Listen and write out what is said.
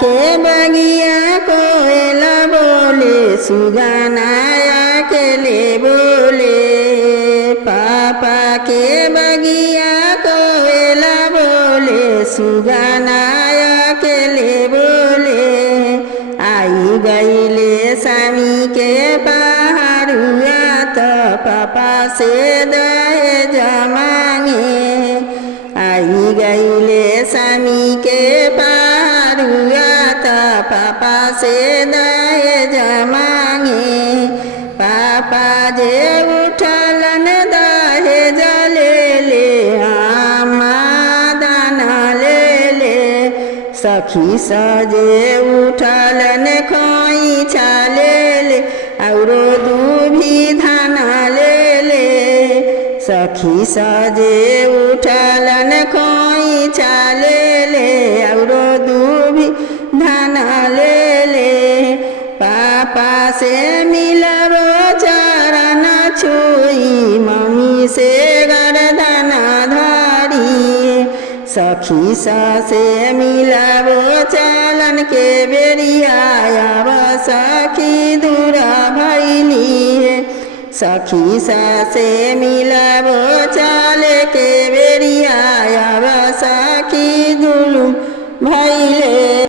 के बगिया कोयला बोले सुगानाया के ले बोले पापा के बगिया कोयला बोले सुगानाया के ले बोले आई गईले स्वामी के पहाड़ुआ तो पापा से दहेज मांगे आई गईले स्वामी के पहाड़ुआ तो पापा से दहेज मांगे पापा जे उठलन दहेज ले ले दाना ले ले सखी सजे उठलन खोइछा ले ले औरो दूभी धाना ले ले सखी सजे उठलन खोइछा ले ले औरो दूभी धाना ले ले पापा से मिलबो चरण छुई मम्मी से गर्दना धरी सखी से मिलबो चलन के बेरिया अब सखी दूर भैली सखी से मिलबो चल के बेरिया अब सखी दूर भैले।